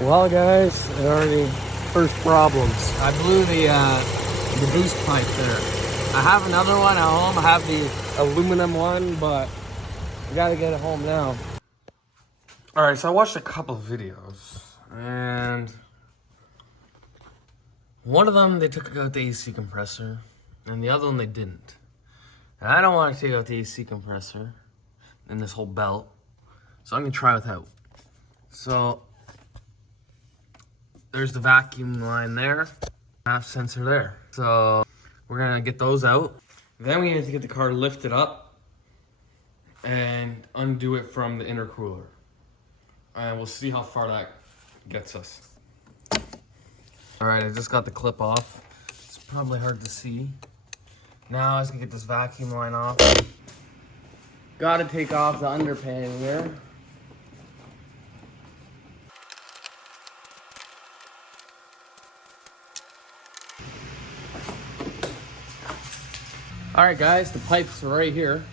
Well, guys, first problems. I blew the boost pipe there. I have another one at home. I have the aluminum one, but I gotta get it home now. All right, so I watched a couple of videos, and one of them they took out the AC compressor, and the other one they didn't. And I don't want to take out the AC compressor and this whole belt, so I'm gonna try without. So there's the vacuum line there, half sensor there. So we're gonna get those out. Then we need to get the car lifted up and undo it from the intercooler. And we'll see how far that gets us. All right, I just got the clip off. It's probably hard to see. Now I just gonna get this vacuum line off. Gotta take off the underpinning here. All right, guys, the pipes are right here.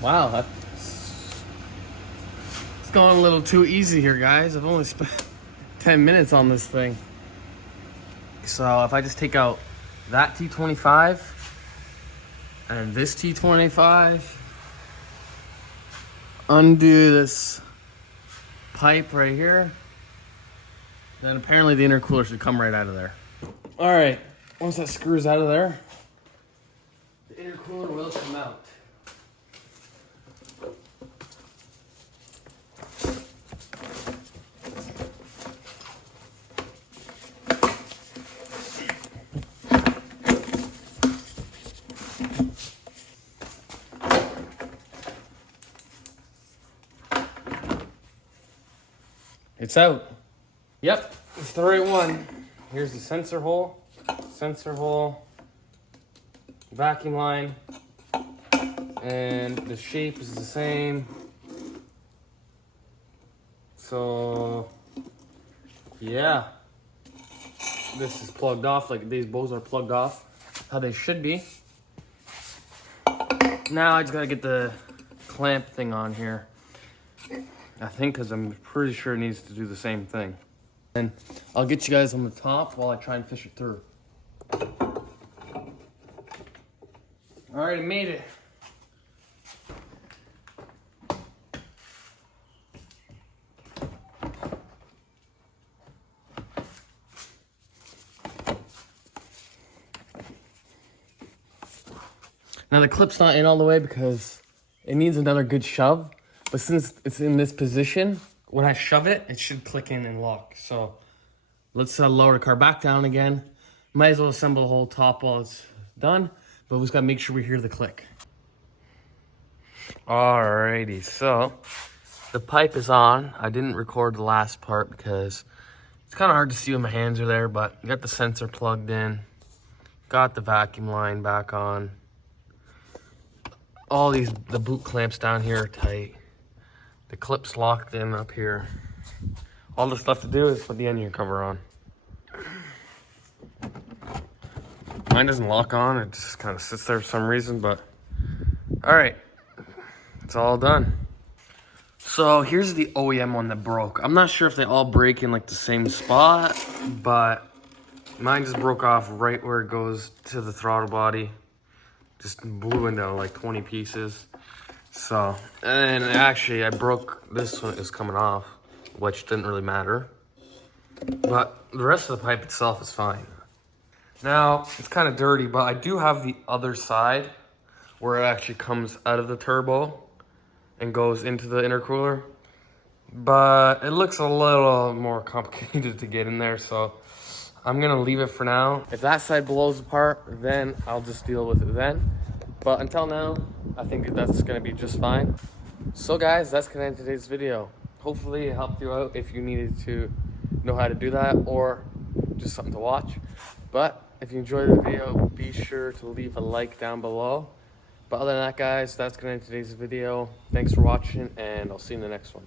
Wow, it's going a little too easy here, guys. I've only spent 10 minutes on this thing. So if I just take out that T25 and this T25, undo this pipe right here, then apparently the intercooler should come right out of there. All right, once that screws out of there, the intercooler will come out. It's out. Yep, it's the right one. Here's the sensor hole, vacuum line, and the shape is the same. So, yeah. This is plugged off, like these bows are plugged off, how they should be. Now I just gotta get the clamp thing on here. I think, because I'm pretty sure it needs to do the same thing. And I'll get you guys on the top while I try and fish it through. All right, I made it. Now the clip's not in all the way because it needs another good shove. But since it's in this position, when I shove it, it should click in and lock. So let's lower the car back down again. Might as well assemble the whole top while it's done, but we just gotta make sure we hear the click. Alrighty, so the pipe is on. I didn't record the last part because it's kind of hard to see when my hands are there, but I got the sensor plugged in, got the vacuum line back on. All the boot clamps down here are tight. The clip's locked in up here. All that's left to do is put the engine cover on. Mine doesn't lock on, it just kind of sits there for some reason, but all right, it's all done. So here's the OEM one that broke. I'm not sure if they all break in like the same spot, but mine just broke off right where it goes to the throttle body. Just blew into like 20 pieces. So, and actually I broke this one, is coming off, which didn't really matter. But the rest of the pipe itself is fine. Now, it's kind of dirty, but I do have the other side where it actually comes out of the turbo and goes into the intercooler. But it looks a little more complicated to get in there, so I'm gonna leave it for now. If that side blows apart, then I'll just deal with it then. But until now, I think that's gonna be just fine. So guys, that's gonna end today's video. Hopefully it helped you out if you needed to know how to do that or just something to watch. But if you enjoyed the video, be sure to leave a like down below. But other than that, guys, that's gonna end today's video. Thanks for watching, and I'll see you in the next one.